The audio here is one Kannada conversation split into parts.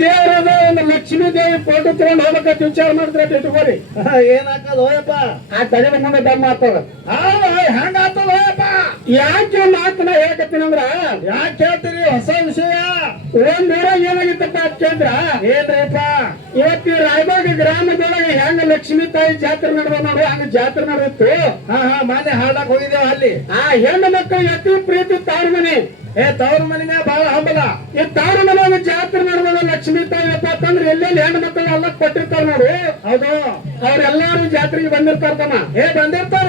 ದೇವರದ ಒಂದು ಲಕ್ಷ್ಮೀ ದೇವಿ ಫೋಟೋ ತಗೊಂಡು ಹೋಗ್ಬೇಕಂತ ವಿಚಾರ ಮಾಡ್ತಾರೆ ಇಟ್ಕೋರಿ. ಏನಾಕದ ಹೋಯಪ್ಪ ಆ ತಗದ ಮುಂದೆ ದಮ್ಮ ಆಗ್ತದ. ಹೆಂಗ ಆಗ್ತದ ಹೋಯಪ್ಪ? ಯಾಕೆ ಮಾತನ್ನ ಹೇಳ್ಕತ್ತೀನಿ ಅಂದ್ರ ಯಾಕೆ ಹೇಳ್ತೀರಿ? ಹೊಸ ವಿಷಯ. ಒಂದ್ ಊರಾಗ ಏನಾಗಿತ್ತಪ್ಪ ಅಂತ ಕೇಳಿದ್ರ ಏನ್ರಿಪ್ಪ? ಇವತ್ತು ರಾಯಬಾಗ ಗ್ರಾಮದೊಳಗೆ ಹೆಂಗ ಲಕ್ಷ್ಮೀ ತಾಯಿ ಜಾತ್ರೆ ನಡೆದ ನೋಡು ಹಂಗ ಜಾತ್ರೆ ನಡೆದಿತ್ತು. ಮಾನ್ಯ ಹಾಡಕ್ ಹೋಗಿದ್ದೇವ ಅಲ್ಲಿ. ಆ ಹೆಣ್ಣು ಮಕ್ಕಳು ಅತಿ ಪ್ರೀತಿ ತವ್ರ ಮನೆ. ತವ್ರ ಮನಿನ ಬಹಳ ಹಂಬಲ. ಈ ತವ್ರ ಮನೆ ಜಾತ್ರೆ ನಡೆದ ಲಕ್ಷ್ಮೀ ತಾಯಿ ಅಂತಂದ್ರೆ ಎಲ್ಲೆಲ್ಲಿ ಹೆಣ್ಣು ಮಕ್ಕಳು ಎಲ್ಲ ಕೊಟ್ಟಿರ್ತಾರ ನೋಡು. ಹೌದು, ಅವ್ರೆಲ್ಲಾರು ಜಾತ್ರೆಗೆ ಬಂದಿರ್ತಾರ ತಮ್ಮ. ಬಂದಿರ್ತಾರ.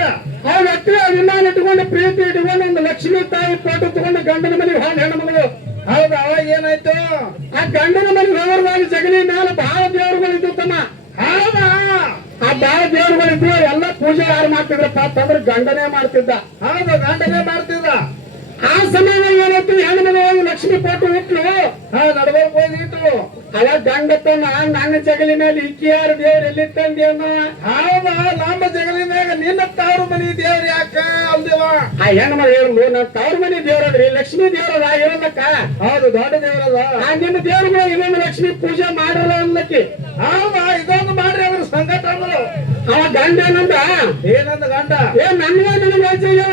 ಅವ್ರ ಅತಿ ಅಭಿಮಾನ ಇಟ್ಕೊಂಡು ಪ್ರೀತಿ ಇಟ್ಕೊಂಡು ಒಂದು ಲಕ್ಷ್ಮೀ ತಾಯಿ ಫೋಟೋ ತಗೊಂಡು ಗಂಡನ ಮನೆಗೆ ಹೋದ ಹೆಣ್ಣು ಮಗಳು. ಹೌದು, ಅವಾಗ ಏನಾಯ್ತು? ಆ ಗಂಡನ ಮನೆಗೆ ಹೋಗೋದಾಗ ಜಗಲಿ ಮೇಲೆ ಬಹಳ ದೇವರುಗಳು ಇದ್ದು ತಮ್ಮ. ಹೌದಾ? ಆ ಬಹಳ ದೇವರುಗಳಿದ್ದು ಎಲ್ಲ ಪೂಜೆ ಯಾರು ಮಾಡ್ತಿದ್ರಪ್ಪ ಅಂತಂದ್ರೆ ಗಂಡನೇ ಮಾಡ್ತಿದ್ದ. ಹೌದು, ಗಂಡನೇ ಮಾಡ್ತಿದ್ದ. ಆ ಸಮಯದಲ್ಲಿ ಏನಾಯ್ತು, ಹೆಣ್ಣು ಮನೆ ಹೋಗಿ ಲಕ್ಷ್ಮೀ ಫೋಟೋ ಇಟ್ಲು. ನಡ್ಬರ್ಕ್ ಹೋಗಿತ್ತು. ಅವಾಗ ಗಂಡ ತನ್ನ ನನ್ನ ಜಗಲಿ ಮೇಲೆ ಇಕ್ಕಿಯಾರು ದೇವ್ರು ಎಲ್ಲಿ ತಂದೇನ. ಹೌದಾ? ನಮ್ಮ ಜಗಲಿ ಮ್ಯಾಗ ನಿನ್ನ ತವ್ರ ಮನಿ ದೇವ್ರ ಯಾಕ ಅಲ್ದೇವ? ಆ ಹೆಣ್ಣು ಮನೆ ಹೇಳು, ನನ್ನ ತವ್ರ ಮನೆ ದೇವ್ರದ್ರಿ ಲಕ್ಷ್ಮೀ ದೇವ್ರದ ಹೇಳಕ್ಕ. ಹೌದು, ದೊಡ್ಡ ದೇವ್ರದ. ನಿಮ್ಮ ದೇವ್ರ ಇನ್ನೊಂದು ಲಕ್ಷ್ಮೀ ಪೂಜೆ ಮಾಡಲ್ಲ ಅನ್ಲಕ್ಕಿ. ಹೌದಾ? ಇದೊಂದು ಮಾಡ್ರಿ ಅದ್ರ ಸಂಕಟ ಅಂದ್ರು. ಅವ ಗಂಡ ಏನಂದ? ಏನಂದ ಗಂಡ? ನನ್ಗೆ ನಿನಗೆ ವಚಯ್ಯ.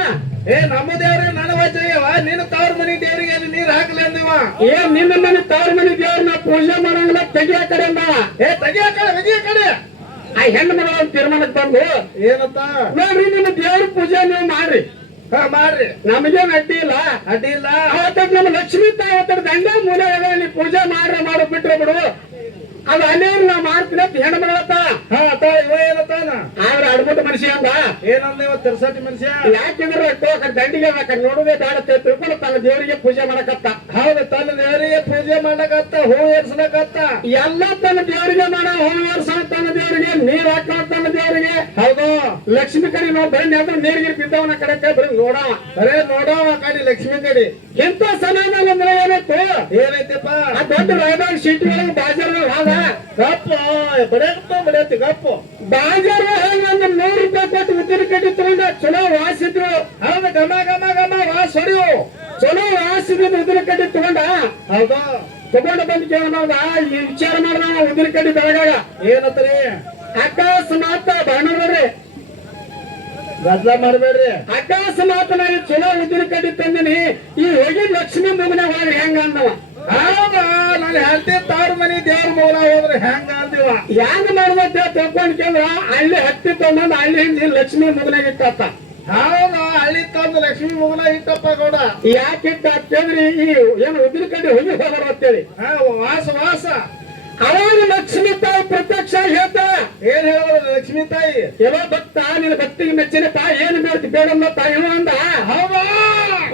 ನಮ್ಮ ದೇವ್ರಿಗೆ ನನ್ನ ವಚಯ್ಯವ. ನಿನ್ನ ತವ್ರ ಮನಿ ದೇವ್ರಿಗೆ ನೀರ್ ಹಾಕ್ಲಿ ಅಂದಿವ. ನಿನ್ನ ಮನೆ ತವ್ರ ಮನೆ ದೇವ್ರನ್ನ ಪೂಜೆ ಮಾಡಂಗಿಲ್ಲ, ತೆಗಿಯ ಕಡೆ ಅಂದ. ತೆಗಿಯ ಕಡೆ, ತೆಗಿಯ ಕಡೆ. ಆ ಹೆಣ್ಣು ಮಗಳ ತೀರ್ಮಾನಕ್ಕೆ ಬಂದು ಏನಂತ? ನೋಡ್ರಿ ನಿಮ್ಮ ದೇವ್ರ ಪೂಜೆ ನೀವು ಮಾಡ್ರಿ. ಮಾಡ್ರಿ, ನಮಗೇನ್ ಅಡ್ಡಿ ಇಲ್ಲ. ಅಡ್ಡಿ ಇಲ್ಲ. ಅವತ್ತ ನಮ್ಮ ಲಕ್ಷ್ಮೀ ತಾಯಿ ಅವತ್ತ ದಂಡ ಮೂಲೆ ಪೂಜೆ ಮಾಡು ಬಿಟ್ರೆ ಬಿಡು, ಅದು ಅಲ್ಲೇ ನಾ ಮಾಡ್ತೀನಿ ಅಂತ ಹೆಣ್ಣು ಮಗಳತ್ತ. ಇವ ಏನತ್ತಾನ? ಆದ್ರೆ ಅಡ್ಬಿಟ್ಟು ಮನುಷ್ಯ ಅಂದ. ಏನಂದ ಇವ ತಿರ್ಸಟಿ ಮನುಷ್ಯ? ಯಾಕೆಂದ್ರೆ ದಂಡಿಗೆ ನೋಡುದೇ ಬೇಡ ತಿಳ್ಕೊಂಡು ತನ್ನ ದೇವರಿಗೆ ಪೂಜೆ ಮಾಡಕತ್ತ. ಹೌದು, ತನ್ನ ದೇವರಿಗೆ ಪೂಜೆ ಮಾಡಕತ್ತ, ಹೂ ಏರ್ಸ್ಲಕತ್ತ. ಎಲ್ಲ ತನ್ನ ದೇವರಿಗೆ ಮಾಡ, ಹೂ ಏರ್ಸ ತನ್ನ ದೇವರಿಗೆ, ನೀರ್ ಹಾಕ ತನ್ನ ದೇವರಿಗೆ. ಹೌದು, ಲಕ್ಷ್ಮಿ ಕಡೆ ನಾವು ಬರೀ ಅಂದ್ರೆ ನೀರಿಗೆ ಬಿದ್ದವನ ಕಡೆ ಬರೀ ನೋಡವ, ಬರೇ ನೋಡವ ಕಡೆ ಲಕ್ಷ್ಮಿ ಕಡೆ. ಎಂತ ಸಮಾಧಾನ ಅಂದ್ರೆ ಏನಾಯ್ತು? ಏನೈತಪ್ಪ? ಆ ದೊಡ್ಡ ರಾಯಬಾಗ ಸಿಟಿ ಒಳಗೆ ಬಾಜಾರ್ ಹಾದ ಗಪ್ಪು ಬಡಿಯತ್ತಿ ಗಪ್ಪು. ಬಾಜಾರ್ ಒಂದು 100 ರೂಪಾಯಿ ಕೊಟ್ಟು ಉದ್ದಿನ ಕಡ್ಡಿ ತಗೊಂಡ ಚಲೋ ವಾಸಿದ್ರು. ಹೌದು, ಗಮ ಗಮ ಗಮ ವಾಸ ಹೊಡಿಯು. ಚಲೋ ವಾಸಿದ್ರು ಉದ್ದಿನ ಕಡ್ಡಿ ತಗೊಂಡ. ಹೌದು, ತಗೊಂಡ ಬಂದು ಕೇಳೋದ ಈ ವಿಚಾರ ಮಾಡ್ದ ಉದ್ದಿನ ಕಡ್ಡಿ ಬೆಳಗಾಗ. ಏನತ್ರಿ? ಅಕಸ್ಮಾತ್ ಬಣ್ಣವ್ರಿ ಗದ್ಲ ಮಾಡ್ಬೇಡ್ರಿ. ಅಕಸ್ಮಾತ್ನಾಗಿ ಚಲೋ ಉದ್ದಿನ ಕಡ್ಡಿ ತಂದಿನಿ, ಈ ಹೋಗಿ ಲಕ್ಷ್ಮೀ ಮಗನ ಹೋಗ್ರಿ ಹೆಂಗ ಅಂದವ. ಹೌದಾ? ನಾನು ಹೇಳ್ತಿ ತವ್ರ ಮನಿ ದೇವ್ರ ಮೂಲ ಹೋದ್ರೆ ಹೆಂಗ ಅಂದಿವ. ಹೆಂಗ ಮಾಡ್ಬೇಕ ತಿಳ್ಕೊಂಡ್ ಕೇಂದ್ರ ಅಲ್ಲಿ ಹತ್ತಿ ತಗೊಂಡ್ ಅಲ್ಲಿ ಹಿಂದಿ ಲಕ್ಷ್ಮೀ ಮಗನಾಗ ಇಟ್ಟತ್ತ. ಹೌದಾ? ಹಳ್ಳಿ ತಂದು ಲಕ್ಷ್ಮೀ ಮೂಲ ಇಟ್ಟಪ್ಪ ಗೌಡ. ಯಾಕೆ ಇಟ್ಟ ಕೇಂದ್ರಿ ಈ ಏನು ಉದ್ದಿನ ಕಡ್ಡಿ ಹೋಗಿ ಹೋಗೋರು ಅಂತೇಳಿ ವಾಸ ವಾಸ. ಅವಾಗ ಲಕ್ಷ್ಮೀ ತಾಯಿ ಪ್ರತ್ಯಕ್ಷ ಹೇಳ್ತ. ಏನ್ ಹೇಳೋದು ಲಕ್ಷ್ಮೀ ತಾಯಿ? ಎಲ್ಲೋ ಭಕ್ತ ನಿನ್ನ ಭಕ್ತಿಗೆ ಮೆಚ್ಚಿನಪ್ಪ, ಏನು ಬೇಡ್ತಿ ಬೇಡಮ್ಮ ತಾಯಿ ಅಂದ. ಹೌದಾ?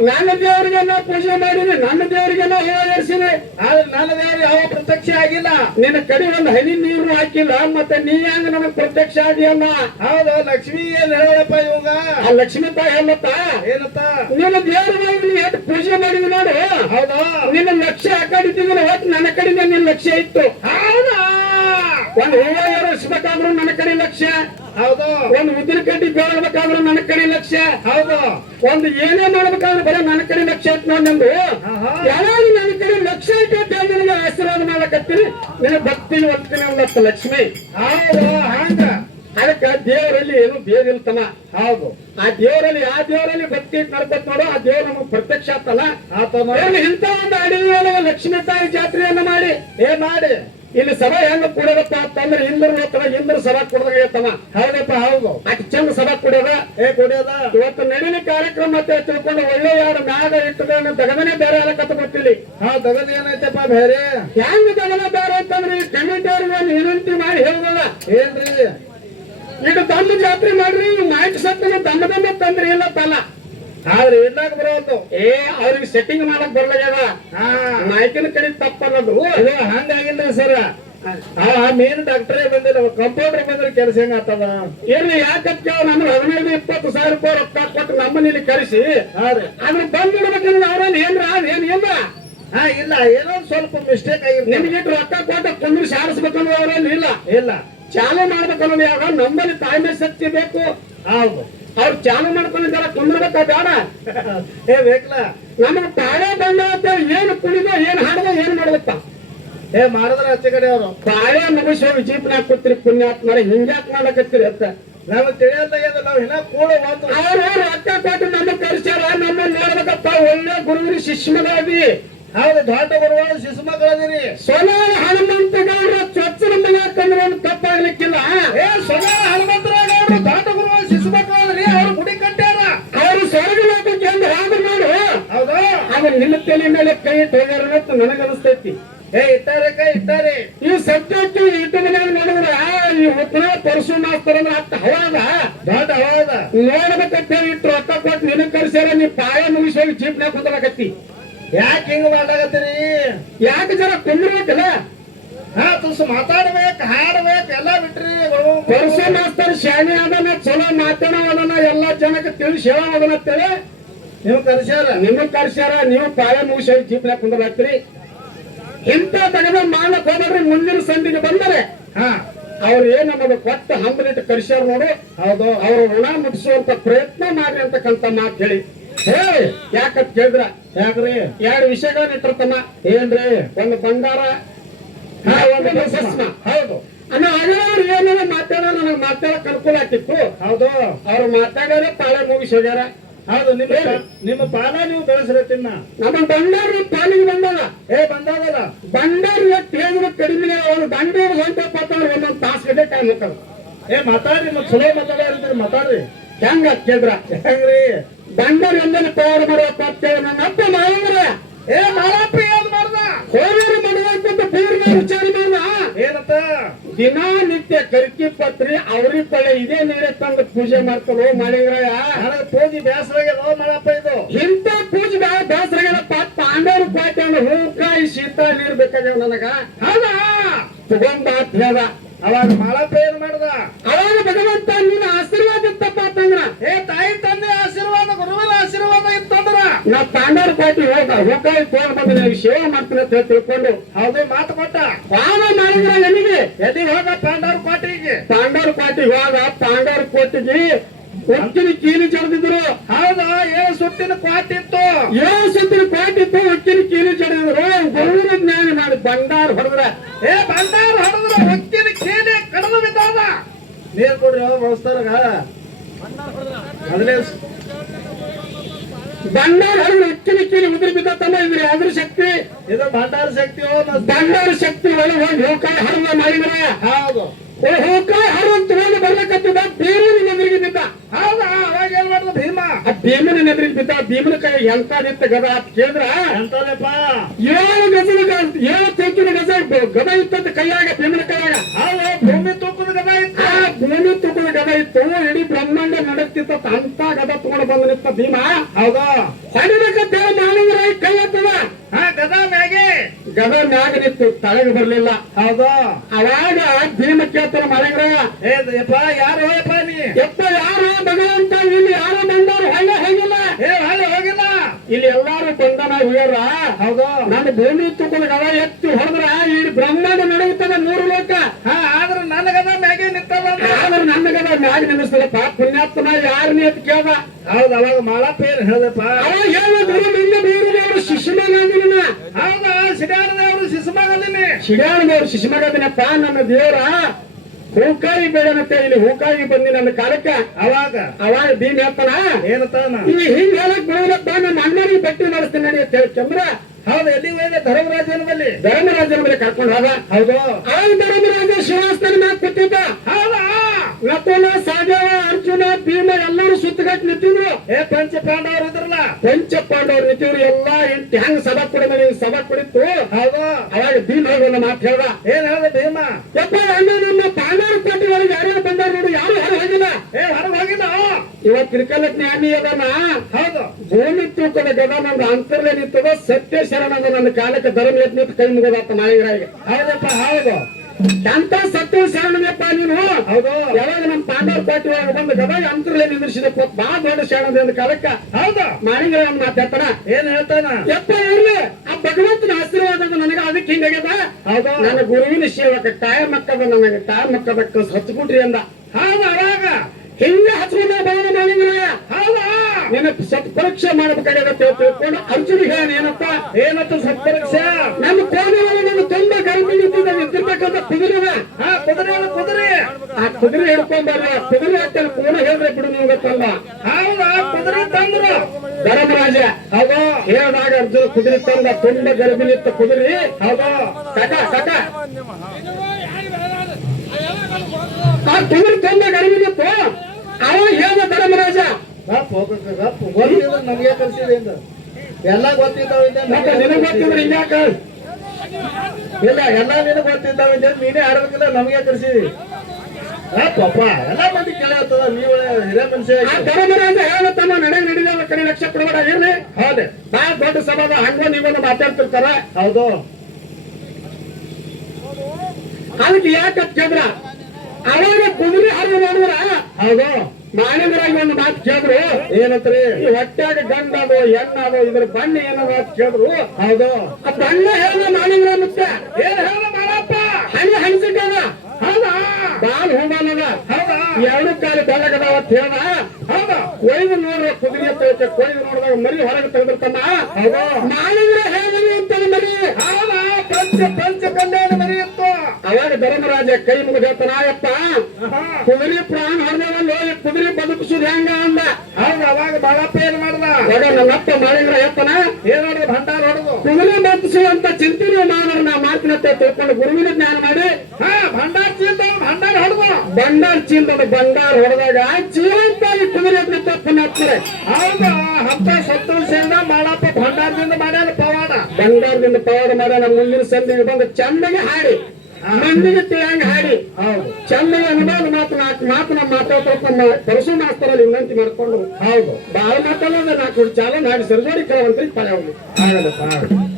ನನ್ನ ದೇವರಿಗೆ ನಾ ಪೂಜೆ ಮಾಡಿನಿ, ನನ್ನ ದೇವರಿಗೆ ನಾ ಏರಿಸಿನಿ. ಆದ್ರೆ ನನ್ನ ದೇವ್ರು ಯಾವ ಪ್ರತ್ಯಕ್ಷ ಆಗಿಲ್ಲ. ನಿನ್ನ ಕಡೆ ಒಂದು ಹನಿ ನೀರು ಹಾಕಿಲ್ಲ, ಮತ್ತೆ ನೀ ಹಂಗ ನನಗ್ ಪ್ರತ್ಯಕ್ಷ ಆಗಿಯಲ್ಲ. ಹೌದು, ಲಕ್ಷ್ಮಿ ಏನ್ ಹೇಳಪ್ಪ ಇವಾಗ? ಆ ಲಕ್ಷ್ಮೀ ತಾಯಿ ಹೇಳತ್ತ, ಏನತ್ತ? ನಿನ್ನ ದೇವರಿಗೆ ಎಷ್ಟು ಪೂಜೆ ಮಾಡಿದ್ವಿ ನೋಡು. ಹೌದಾ? ನಿನ್ನ ಲಕ್ಷ್ಯ ಆ ಕಡೆ ಇಟ್ಟಿದ್ರೆ ಹೊತ್ತು ನನ್ನ ಕಡೆಗೆ ನಿನ್ನ ಲಕ್ಷ್ಯ ಇತ್ತು. ಹೌದಾ? ಒಂದು ಹೂವ ಏರಿಸ್ಬೇಕಾದ್ರು ನನ್ನ ಕಡೆ ಲಕ್ಷ್ಯ. ಹೌದು. ಒಂದು ಉದ್ದಿನ ಕಡ್ಡಿ ಬೇಡಬೇಕಾದ್ರು ನನ್ನ ಕಡೆ ಲಕ್ಷ್ಯ. ಹೌದು. ಒಂದು ಏನೇ ಮಾಡ್ಬೇಕಾದ್ರೆ ಬರೀ ನನ್ನ ಕಡೆ ಲಕ್ಷ್ಯ ಇತ್ತು ನೋಡಿ ನಂದು. ಯಾವಾಗ ನನ್ನ ಕಡೆ ಲಕ್ಷ್ಯ ಇಟ್ಟು ನಿನಗೆ ಆಶೀರ್ವಾದ ಮಾಡಕತ್ತೀನಿ, ನಿನ್ನ ಭಕ್ತಿ ಒಲ್ತೀನಿ ಅನ್ನತ್ತ ಲಕ್ಷ್ಮಿ. ಹೌದು, ಹಂಗ. ಅದಕ್ಕೆ ದೇವರಲ್ಲಿ ಏನು ಬೇದಿಲ್ತನ. ಹೌದು, ಆ ದೇವರಲ್ಲಿ ಭಕ್ತಿ ಇಟ್ಟು ನಡ್ಕೊತ್ ನೋಡು, ಆ ದೇವ್ರು ನಮಗ್ ಪ್ರತ್ಯಕ್ಷ ಆಗ್ತಲ್ಲ. ಇಂಥ ಒಂದು ಅಡಿಗೆ ಲಕ್ಷ್ಮೀ ತಾಯಿ ಜಾತ್ರೆಯನ್ನ ಮಾಡಿ ಮಾಡಿ ಇಲ್ಲಿ ಸಭಾ ಹೆಂಗ ಕೂಡದಪ್ಪ ಅಂತಂದ್ರೆ ಇಂದ್ರ ಸಭಾ ಕೊಡದಾಗತ್ತಮ್ಮ. ಹೌದಪ್ಪ, ಹೌದು. ಅಷ್ಟು ಚಂದ ಸಭಾ ಕುಡಿಯೋದ ಕುಡಿಯೋದ. ಇವತ್ತು ನಡಿಲಿ ಕಾರ್ಯಕ್ರಮ ಮತ್ತೆ ತಿಳ್ಕೊಂಡು ಒಳ್ಳೆ ಯಾರು ಮ್ಯಾಗ ಇಟ್ಟದ ದಗದನೆ ಬೇರೆ ಆಗಕತ್ತ ಗೊತ್ತಿಲ್ಲಿ. ದಗದ ಏನೈತಪ್ಪ ಬೇರೆ? ಹೆಂಗ ದಗದ ಬೇರೆ ಅಂತಂದ್ರೆ ಈ ಕಮಿಟಿ ಅವ್ರಿಗೆ ಒಂದು ವಿನಂತಿ ಮಾಡಿ ಹೇಳೋದ. ಏನ್ರಿ? ಈಗ ತಮ್ಮ ಜಾತ್ರೆ ಮಾಡ್ರಿ, ಮೈಕ್ ಸತ್ತನ ತಮ್ಮದನ್ನ ತಂದ್ರಿ ಇಲ್ಲ ತಲ್ಲ. ಆದ್ರೆ ಇಡ್ಲಾಕ ಬರೋದು ಅವ್ರಿಗೆ ಸೆಟ್ಟಿಂಗ್ ಮಾಡಕ್ ಬರ್ಲಾಗ್ಯದ. ಮೈಕಿನ ಕಡೆ ತಪ್ಪನ್ನೋದು ಹಂಗಾಗಿಲ್ರಿ ಸರ್. ಮೇನ್ ಡಾಕ್ಟರೇ ಬಂದಿಲ್ಲ, ಕಂಪೌಂಡರ್ ಬಂದ್ರೆ ಕೆಲಸ ಹೆಂಗ ಆಗ್ತದ? ಇರ್ಲಿ ಯಾಕಂತ ನಮ್ಗೆ 15,000-20,000 ರೂಪಾಯಿ ರೊಕ್ಕ ಕೊಟ್ಟು ನಮ್ಮನೇಲಿ ಕರೆಸಿ ಅದ್ರ ಬಂದ್ಬಿಡ್ಬೇಕಂದ್ರೆ ಅವ್ರಲ್ಲಿ ಏನಿಲ್ಲ. ಇಲ್ಲ, ಏನೋ ಸ್ವಲ್ಪ ಮಿಸ್ಟೇಕ್ ಆಗಿ ನಿಮ್ಗೆ ರೊಕ್ಕ ಕೊಟ್ಟು ಕುಂದ್ರಿ ಸಾರಿಸ್ಬೇಕಂದ್ರೆ ಅವರಲ್ಲಿ ಇಲ್ಲ. ಚಾಲು ಮಾಡ್ಬೇಕನ್ನೋದು ಯಾವ ನಮ್ಮಲ್ಲಿ ತಾಳ್ಮೆ ಶಕ್ತಿ ಬೇಕು. ಹೌದು, ಅವ್ರು ಚಾಲು ಮಾಡ್ಕೊಂಡಿದ್ದಾರ ಕುಂದ್ರಬೇಕ ಬೇಡ ಬೇಕಲ್ಲ. ನಮಗ್ ತಾಳೆ ಬಂದ ಏನು ಕುಣಿದ ಏನ್ ಹಾಡ್ದ ಏನ್ ಮಾಡ್ಬೇಕ ಮಾಡಿದ್ರೆ ಹಚ್ಚ ಕಡೆ ಅವರು ಬಾಳೆ ಮುಗಿಸಿ ಹೋಗಿ ಜೀಪ್ನಾಗ ಕೂತ್ರಿ ಪುಣ್ಯಾತ್ಮರ ಹಿಂಗ್ಯಾಕ್ ಮಾಡಕತ್ತೀರಿ ಅಂತ ನಮಗ್ ತಿಳಿಯಲ್ಲ ನಾವ್ ಇನ್ನ ಕೂಡ ಒಂದು ಅವ್ರು ರೊಕ್ಕ ಕೊಟ್ಟು ನಮಗ್ ಕರ್ಸ್ಯಾರ ನಮ್ಮ ನೋಡ್ಬೇಕಪ್ಪ ಒಳ್ಳೆ ಗುರುವಿನ ಶಿಷ್ಯಮಗಾದಿ ಹೌದು ದೊಡ್ಡ ಗುರುಗಳು ಶಿಶು ಮಕ್ಕಳದಿರಿ ಸೋಲಾರ ಹನುಮಂತಗೌಡ್ರ ಚೊಚ್ಚಲ ಮನೆಯಾಕಂದ್ರೆ ಒಂದು ತಪ್ಪಾಗ್ಲಿಕ್ಕಿಲ್ಲ ಸೊಗಾ ಹನುಮಂತರಾಗವ್ರು ದೊಡ್ಡ ಗುರುಗಳು ಶಿಶು ಮಕ್ಕಳದ್ರಿ ಅವ್ರು ಗುಡಿ ಕಟ್ಟ್ಯಾರ ಅವ್ರು ಸ್ವರ್ಗ ಲೋಕಕ್ಕೆ ಎಂದು ಹಾದು ಮಾಡು ಹೌದಾ ಅದು ನಿನ್ನ ತಲೆ ಮೇಲೆ ಕೈ ಇಟ್ಟು ಹೋಗ್ಯಾರ ಅಂತ ನನಗನಿಸ್ತೈತಿ ಇಟ್ಟಾರೆ ಕೈ ಇಟ್ಟಾರೆ ಈ ಸತ್ಯಕ್ಕೆ ಇಟ್ಟು ಮನೆಯಾಗ ನೋಡಿದ್ರ ಈ ಹೊತ್ತಿನ ಪರಶು ಮಾಸ್ತರ್ ಅಂದ್ರೆ ಅತ್ತ ಹವಾದ ದೊಡ್ಡ ಹವಾದ ನೋಡ್ಬೇಕಂತ ಹೇಳಿ ಇಟ್ಟು ರೊಕ್ಕ ಕೊಟ್ಟು ನಿನಗ್ ಕರ್ಸ್ಯಾರ ನೀ ಪಾಯ ಮುಗಿಸಿ ಹೋಗಿ ಜೀಪ್ನಾಗ ಕುಂದ್ರಕತ್ತಿ ಯಾಕೆ ಹಿಂಗ ಮಾಡ್ಲಾಗತ್ತೀರಿ ಯಾಕೆ ಜರ ಕುಂದ್ರಬೇಕಲ್ಲ ತುಸು ಮಾತಾಡ್ಬೇಕು ಹಾಡ್ಬೇಕು ಎಲ್ಲ ಬಿಟ್ರಿ ಪರಶು ಮಾಸ್ತರ್ ಶಾಣೆ ಅದನ್ನ ಚಲೋ ಮಾತಾಡೋದನ್ನ ಎಲ್ಲಾ ಜನಕ್ಕೆ ತಿಳಿಸಿ ಹೇಳೋದನ್ನ ಅಂತೇಳಿ ನೀವು ಕರ್ಸ್ಯಾರ ನಿಮಗ್ ಕರ್ಸ್ಯಾರ ನೀವು ಪಾಯ ಮುಗಿಸಿ ಹೋಗಿ ಜೀಪ್ನಾಗ ಕುಂದ್ರಾಕ್ತಿರಿ ಇಂಥ ತಗದ ಮಾಡಕ್ ಹೋದ್ರೆ ಮುಂದಿನ ಸಂಧಿಗೆ ಬಂದರೆ ಅವ್ರು ಏನ್ ನಮಗೆ ಕೊಟ್ಟ ಹಂಬಲಿಟ್ಟು ಕರ್ಸ್ಯಾರ ನೋಡು ಹೌದು ಅವ್ರ ಋಣ ಮುಟ್ಟಿಸುವಂತ ಪ್ರಯತ್ನ ಮಾಡ್ರಿ ಅಂತಕ್ಕಂತ ಮಾತು ಹೇಳಿ ಯಾಕಂತ ಕೇಳಿದ್ರ ಯಾಕ್ರಿ ಎರಡು ವಿಷಯಗಳನ್ನ ಇಟ್ಟಿರ್ತಮ್ಮ ಏನ್ರಿ ಒಂದು ಬಂಗಾರ ಒಂದು ಭಸ್ಮ ಹೌದು ಅನ್ನ ಅವ್ರು ಏನಾರ ಮಾತಾಡೋ ನನಗೆ ಮಾತಾಡಕ್ ಅನುಕೂಲ ಆಗ್ತಿತ್ತು ಹೌದು ಅವ್ರು ಮಾತಾಡ್ಯಾರ ಪಾಳೆ ಮುಗಿಸಿ ಹೋಗ್ಯಾರ ಹೌದು ನಿಮ್ಮ ಪಾಲ ನೀವು ಬೆಳೆಸಿರತ್ತಿನ ನಮ್ಮ ಬಂಡಾರ ಪಾಲಿಗೆ ಬಂದದ ಬಂದಾಗಲ್ಲ ಬಂಡಾರ ಹೇಳಿದ್ರೆ ಕಡಿಮೆ ಅವ್ರು ಬಂಡಾರ ಹೊಂಟಪ್ಪ ಅಂತಂದ್ರೆ ಒಂದೊಂದು ತಾಸು ಗಂಟೆ ಟೈಮ್ ಹೋಗ್ತದ ಮಾತಾಡ್ರಿ ಮತ್ ಚಲೋ ಮಾತಾಡ್ರಿ ಮಾತಾಡ್ರಿ ಹೆಂಗ ಕೇಳಿದ್ರ ಹೆಂಗ್ರಿ ಬಂಡಾರ ಎಲ್ಲೆಲ್ಲಿ ತಯಾರು ಮಾಡುವಪ್ಪ ಅಂತೇಳಿ ನನ್ನ ಅಪ್ಪ ಮಾಡಿದ್ರ ಮಾರಪ್ಪ ಏನ್ ಮಾಡ್ದ ಹೋಗಿ ಮಾಡುವಂತ ಪೂರ್ಣ ವಿಚಾರ ಮಾಡ್ದ ಏನಂತ ದಿನನಿತ್ಯ ಕರ್ಕಿ ಪತ್ರಿ ಅವ್ರಿ ಪಳೆ ಇದೇ ನೀರೇ ತಂದು ಪೂಜೆ ಮಾಡ್ತಾರೋ ಮಾಡಿದ್ರಯ್ಯ ನನಗೆ ಪೂಜೆ ಬೇಸರಾಗ್ಯದ ಮಾಡಪ್ಪ ಇದು ಇಂಥ ಪೂಜೆ ಬೇಸರಾಗ್ಯದಪ್ಪ ಪಾಂಡವ್ರ ಪಾಟಿ ಅಂದ್ರೆ ಹೂಕಾಯಿ ಶೀತ ನೀರ್ ಬೇಕಾಗ್ಯಾವ ನನಗ ಹೌದಾ ತಗೊಂಡ್ ಅಂತ ಹೇಳ್ದ ಅವಾಗ ಮಾಡಪ್ಪ ಏನ್ ಮಾಡ್ದ ಅವಾಗ ಭಗವಂತ ನಿನ್ನ ಆಶೀರ್ವಾದ ಇತ್ತಪ್ಪ ಅಂತಂದ್ರ ತಾಯಿ ತಂದೆ ಆಶೀರ್ವಾದ ಗುರುವಿನ ಆಶೀರ್ವಾದ ಇತ್ತಂದ್ರ ನಾ ಪಾಂಡವ್ರ ಪಾಟಿ ಹೂಕಾಯಿ ತಗೊಂಡ್ ಬಂದ ನನಗೆ ಸೇವೆ ಮಾಡ್ತೀನಿ ಅಂತ ಹೇಳಿ ತಿಳ್ಕೊಂಡು ಹೌದು ಮಾತು ಕೊಟ್ಟ ವಾದ ಮಾಡಿದ್ರ ಎಲ್ಲಿಗೆ ಎಲ್ಲಿ ಹೋಗ ಪಾಂಡವ್ರ ಪಾಟಿಗೆ ಪಾಂಡವ್ರ ಪಾಟಿ ಹೋಗ ಪಾಂಡವ್ರ ಕೋಟಿಗೆ ಒಟ್ಟಿನ ಕೀಲಿ ಜಡಿದ್ರು ಹೌದಾ ಏಳು ಸುತ್ತಿನ ಕ್ವಾಟಿತ್ತು ಏಳು ಸುತ್ತಿನ ಕ್ವಾಟಿತ್ತು ಒಟ್ಟಿನ ಕೀಲಿ ಜಡಿದ್ರು ಗೌರ ಜ್ಞಾನ ಮಾಡಿ ಬಂಡಾರ ಹೊಡೆದ್ರ ಬಂಡಾರ ಹೊಡೆದ್ರ ಒಟ್ಟಿನ ಕೀಲಿ ಕಡದು ಬಿದ್ದಾದ ನೀರ್ ಕೊಡ್ರಿ ಬಳಸ್ತಾರ ಮೊದಲೇ ಬಂಡಾರ ಹೊಡೆದ್ರೆ ಒಟ್ಟಿನ ಕೀಲಿ ಉದುರಿ ಬಿದ್ದತ್ತಲ್ಲ ಇದ್ರಿ ಅದ್ರ ಶಕ್ತಿ ಇದು ಭಂಡಾರ ಶಕ್ತಿ ಬಂಡಾರ ಶಕ್ತಿ ಒಳಗೆ ಹೋಗಿ ಹೋಕಾಯಿ ಹರಿದ ಮಾಡಿದ್ರ ಹೌದು ಹೋಕಾಯಿ ಹರಿದು ತಗೊಂಡು ಬರ್ಲಕತ್ತಿದ್ದ ಬೇರೆ ಎದುರಿಗೆ ಬಿದ್ದ ಹೌದಾ ಅವಾಗ ಏನ್ ಮಾಡ್ದ ಭೀಮ ಆ ಭೀಮನ ಎದುರಿಗೆ ಬಿದ್ದ ಭೀಮನ ಕೈ ಎಂತಾದಿತ್ತ ಗದ ಅಂತ ಕೇಳಿದ್ರ ಎಂತದಪ್ಪ 7 ಗಜದ 7 ತೂಕಿನ ಗಜ ಗದ ಇತ್ತಂತ ಕೈಯಾಗ ಭೀಮನ ಕೈಯಾಗ ಹೌದು ಭೂಮಿ ತೂಕದ ಗದ ಇತ್ತು ಆ ಭೂಮಿ ತೂಕದ ಗದ ಇತ್ತು ಇಡೀ ಬ್ರಹ್ಮಾಂಡ ನಡಕ್ತಿತ್ತ ಅಂತ ಗದ ತಗೊಂಡು ಬಂದ ನಿಂತ ಭೀಮ ಹೌದಾ ಹೊಡಿಬೇಕಂತ ಹೇಳಿ ಮಾನವರ ಕೈ ಎತ್ತದ ಗದ ಮ್ಯಾಗೆ ಗದ ಮ್ಯಾಗ ನಿಂತು ತಳಗ ಬರ್ಲಿಲ್ಲ ಹೌದಾ ಅವಾಗ ಭೀಮ ಕೇಳ್ತಾರ ಮಾಲಿಂಗ್ರ ಯಪ್ಪ ಯಾರು ಯಪ್ಪ ನೀ ಎಪ್ಪ ಯಾರು ಭಗವಂತ ಇಲ್ಲಿ ಯಾರು ಬಂದವರು ಹೊಳ್ಳೆ ಹೋಗಿಲ್ಲ ಹೊಳೆ ಹೋಗಿಲ್ಲ ಇಲ್ಲಿ ಎಲ್ಲಾರು ಬಂಧನ ಹೋಗ್ಯಾರ ಹೌದು ನನ್ನ ಭೂಮಿ ತೂಕದ ಗದ ಎತ್ತಿ ಹೊಡೆದ್ರ ಈ ಬ್ರಹ್ಮಾಂಡ ನಡೆಯುತ್ತದೆ 3 ಲೋಕ ಆದ್ರ ನನ್ನ ಗದ ಮ್ಯಾಗೆ ನಿಂತಲ್ಲ ಆದ್ರೆ ನನ್ನ ಗದ ಮ್ಯಾಗ ನಿಲ್ಲಿಸ್ತದಪ್ಪ ಪುಣ್ಯಾತ್ಮ ಯಾರನ್ನೇ ಅಂತ ಕೇಳ್ದ ಹೌದು ಅವಾಗ ಮಾಳಪ್ಪ ಏನ್ ಹೇಳ್ದಪ್ಪ ಅವಾಗ ಹೇಳಿದ್ರು ನಿನ್ನ ಬೇರೆಯವರು ಶಿಶುಮಗಾದಿನ ಹೌದಾ ಸಿಡಾಣದವರು ಶಿಶುಮಗದಿನಿ ಶಿಡಾಣದವ್ರು ಶಿಶುಮಗಾದಿನಪ್ಪ ನನ್ನ ದೇವರ ಹೂಕಾಯಿ ಬೇಡನಂತ ಇಲ್ಲಿ ಹೂಕಾಯಿ ಬಂದಿ ನನ್ನ ಕಾಲಕ್ಕ ಅವಾಗ ಭೀಮ್ ಹೇಳ್ತಾನ ಏನತ್ತಾನ ಈ ಹಿಂಗ್ ಹೇಳಕ್ ಬರೋದಪ್ಪ ನಮ್ಮ ಅಣ್ಣನಿಗೆ ಬಟ್ಟೆ ಮಾಡಿಸ್ತೀನಿ ನಡಿ ಅಂತ ಹೇಳಿ ಚಂದ್ರ ಹೌದು ಎಲ್ಲಿ ಹೋಯ್ದ ಧರ್ಮರಾಜನ ಬಲ್ಲಿ ಕರ್ಕೊಂಡು ಹೋದ ಹೌದು ಆಗ ಧರ್ಮರಾಜ ಶಿವಾಸ್ತನ ಮ್ಯಾಗ ಕೂತಿದ್ದ ಹೌದಾ ನಕುಲ ಸಹದೇವ ಅರ್ಜುನ ಭೀಮ ಎಲ್ಲರೂ ಸುತ್ತಗಟ್ಟು ನಿಂತಿದ್ರು ಪಂಚ ಪಾಂಡವರು ಇದ್ರಲ್ಲ ಪಂಚ ಪಾಂಡವರು ನಿಂತಿದ್ರು ಎಲ್ಲಾ ಇಂಟಿ ಹೆಂಗ್ ಸಭಾ ಕುಡಿದ ಸಭಾ ಕುಡಿತು ಹೌದು ಅವಾಗ ಭೀಮ ಒಂದು ಮಾತು ಹೇಳ್ದ ಏನ್ ಹೇಳ್ದ ಭೀಮ ಯಪ್ಪ ಅಣ್ಣ ನಮ್ಮ ಪಾಂಡವರ ಕೋಟಿ ಒಳಗೆ ಯಾರ್ಯಾರು ಬಂದಾರ ನೋಡು ಯಾರು ಹೊರ ಹೋಗಿಲ್ಲ ಹೊರಗೆ ಹೋಗಿಲ್ಲ ಇವತ್ತು ತಿರ್ಕಲಕ್ನಿ ಅಣ್ಣಿ ಅದನ್ನ ಹೌದು ಭೂಮಿ ತೂಕದ ಗದ ನಮ್ದು ಅಂತರ್ಲೆ ನಿಂತದ ಸತ್ಯ ಶರಣದ ನನ್ನ ಕಾಲಕ್ಕೆ ಧರ್ಮ ಎತ್ ನಿಂತು ಕೈ ಮುಗೋದತ್ತ ಮಾಳಿಗರಾಯಿಗೆ ಹೌದಪ್ಪ ಹೌದು ಅಂತ ಸತ್ಯ ಶರಣದಪ್ಪ ನೀನು ಹೌದು ಯಾವಾಗ ನಮ್ಮ ಪಾಂಡವರ ಕೋಟಿ ಒಳಗೆ ಬಂದು ಗದ ಅಂತರ್ಲೆ ನಿಂದಿಸಿದಪ್ಪ ಬಾ ದೊಡ್ಡ ಶರಣದ ಒಂದು ಕಾಲಕ್ಕ ಹೌದು ಮಾಳಿಗರಾಯನ್ ಮಾತಾಡ್ತಾನ ಏನ್ ಹೇಳ್ತಾನ ಯಪ್ಪ ಇರ್ಲಿ ಆ ಭಗವಂತನ ಆಶೀರ್ವಾದ ನನಗ ಅದಕ್ಕೆ ಹಿಂಗಾಗ್ಯದ ಹೌದು ನನ್ನ ಗುರುವಿನ ಸೇವಕ ಕಾಯ ಮಕ್ಕದ ನನಗೆ ಕಾಯ ಮಕ್ಕದ ಹಚ್ಬಿಟ್ರಿ ಅಂದ ಹೌದು ಅವಾಗ ಹಿಂಗ ಹಚ್ಕೊಂಡ ಬಾಳ ಮಾಳಿಗರಾಯ ಹೌದಾ ನಿನ್ನ ಸತ್ಪರೀಕ್ಷೆ ಮಾಡ್ಬೇಕಾಗತ್ತೆ ತಿಳ್ಕೊಂಡು ಅರ್ಜುನ ಹೇಳ ಏನಂತ ಸತ್ಪರೀಕ್ಷೆ ನಮ್ಮ ಕೋಣೆಯಲ್ಲಿ ನಾನು ತುಂಬಾ ಗರ್ಭಿಣಿ ಇದ್ದಿರ್ತಕ್ಕಂಥ ಕುದುರೆ ಕುದುರೆ ಆ ಕುದುರೆ ಹಿಡ್ಕೊಂಡ್ಬರ್ರಿ ಕುದುರೆ ಹಾಕ್ತಾರೆ ಕೋಣ ಹೇಳ್ರೆ ಬಿಡು ನೀವು ಗೊತ್ತಲ್ಲ ಹೌದಾ ಕುದುರೆ ತಂದ್ರು ಧರ್ಮರಾಜ ಹೌದು ಹೇಳಿದಾಗ ಅರ್ಜುನ ಕುದುರೆ ತಂದ ತುಂಬಾ ಗರ್ಭಿಣಿ ಇತ್ತ ಕುದುರೆ ಹೌದು ಕಟ ಆ ಕುದುರೆ ತುಂಬಾ ಗರ್ಭಿಣಿ ಇತ್ತು ಅವ ಹೇಳ್ದ ಧರ್ಮರಾಜ ಗೊತ್ತಿದ್ರೆ ನಮ್ಗೆ ಕಲ್ಸಿದೆ ಅಂತ ಎಲ್ಲ ಮತ್ತೆ ನಿನಗ್ ಗೊತ್ತಿದ್ರೆ ಹಿಂಗ್ಯಾಕ ಇಲ್ಲ ಎಲ್ಲ ನಿನಗೆ ಗೊತ್ತಿದ್ದಾವೆ ನೀನೇ ಆಡ್ಬೇಕಿಲ್ಲ ನಮ್ಗೆ ಕಲ್ಸಿದಿ ಪಾಪ ಎಲ್ಲ ಮಂದಿ ಕೇಳತ್ತದ ನೀವು ಹಿರಿಯ ಮನುಷ್ಯ ಆ ಧರ್ಮರಾಜ ಹೇಳ ತಮ್ಮ ನಡೆದ ಕಡೆ ಲಕ್ಷ ಕೊಡಬೇಡ ಇರ್ಲಿ ಹೌದೇ ಬಾ ದೊಡ್ಡ ಸಭಾದ ಹಂಗ ನೀವೊಂದು ಮಾತಾಡ್ತಿರ್ತಾರ ಹೌದು ಅದಕ್ಕೆ ಯಾಕಂತ ಕೇಳಿದ್ರ ಅವಾಗ ಕುದುರೆ ಹರಿದು ನೋಡಿದ್ರ ಹೌದು ಮಾಣಿಗರಾಗಿ ಒಂದು ಮಾತು ಕೇಳಿದ್ರು ಏನಂತ್ರಿ ಈ ಹೊಟ್ಟಾಗ ಗಂಡದು ಹೆಣ್ಣದು ಇದ್ರ ಬಣ್ಣ ಏನದ ಅಂತ ಕೇಳಿದ್ರು ಹೌದು ಆ ಬಣ್ಣ ಹೇಳ ಮಾಣಿಗರ ಮುಖ್ಯ ಏನ್ ಹೇಳ ಮಾಡಪ್ಪ ಹಣ್ಣು ಹಣ್ಸಿಟ್ಟದ ಹೌದಾ ಬಾಲ್ ಹೂಮಾನದ ಹೌದಾ ಎರಡು ಕಾಲು ಬೆಳಗದಾವ ಅಂತ ಹೇಳ್ದ ಹೌದಾ ಕೊಯ್ದು ನೋಡುವ ಕುದುರೆ ತೋಚ ಕೊಯ್ದು ನೋಡಿದಾಗ ಮರಿ ಹೊರಗೆ ತೆಗೆದಿರ್ತಮ್ಮ ಹೌದು ಮಾಣಿಗರ ಹೇಳಿದ್ರಿ ಅಂತಾನೆ ಮರಿ ಹೌದಾ ಪಂಚ ಕಲ್ಯಾಣ ಮರಿ ಇತ್ತು ಅವಾಗ ಧರ್ಮರಾಜ ಕೈ ಮುಗಿದಪ್ಪನಾಯಪ್ಪ ಕುದುರೆ ಪ್ರಾಣ ಹೊಡೆದವಲ್ಲೋ ಈ ಕುದುರೆ ಬದುಕಿಸುದು ಹೆಂಗ ಅಂದ ಹೌದು ಅವಾಗ ಬಾಳಪ್ಪ ಏನ್ ಮಾಡ್ದ ಆಗ ನನ್ನಪ್ಪ ಮಾಡಿದ್ರ ಯಪ್ಪನ ಏನ್ ಮಾಡಿದ್ರು ಭಂಡಾರ ಹೊಡೆದು ಕುದುರೆ ಬದುಕಿಸುವಂತ ಚಿಂತನೆ ಮಾಡಿದ್ರ ನಾ ಮಾತಿನತ್ತೆ ತಿಳ್ಕೊಂಡು ಗುರುವಿನ ಜ್ಞಾನ ಮಾಡಿ ಭಂಡಾರ ಚೀಲ ಭಂಡಾರ ಹೊಡೆದು ಬಂಡಾರ ಚೀಲದ ಬಂಡಾರ ಹೊಡೆದಾಗ ಜೀವಂತಾಗಿ ಕುದುರೆ ತಪ್ಪನ್ನ ಹಾಕ್ತಾರೆ ಹೌದಾ ಹಬ್ಬ ಸತ್ತು ಸೇರಿದ ಮಾಡಪ್ಪ ಭಂಡಾರದಿಂದ ಮಾಡ್ಯಾನ ಪವಾಡ ಬಂಡಾರದಿಂದ ಪವಾಡ ಮಾಡ್ಯಾನ ಮುಂದಿನ ಸಂಧಿಗೆ ಬಂದು ಚಂದಗೆ ಹಾಡಿ ಮಂದಿಗೆ ತಿಳಿಯಂಗ ಹಾಡಿ ಹೌದು ಚಂದಗೆ ಅನುಭವ ಮಾತನ್ನ ಮಾತಾಡ್ತಾ ಪರಸು ಮಾಸ್ತರಲ್ಲಿ ವಿನಂತಿ ಮಾಡ್ಕೊಂಡು ಹೌದು ಬಾಳ ಮಾತಾಡೋದ್ರೆ ನಾಲ್ಕು ಚಾಲ ನಾಡಿ ಸರ್ಜೋಡಿ ಕೆಲವಂತರಿಗೆ ಪಯ ಆಗಲ್ಲ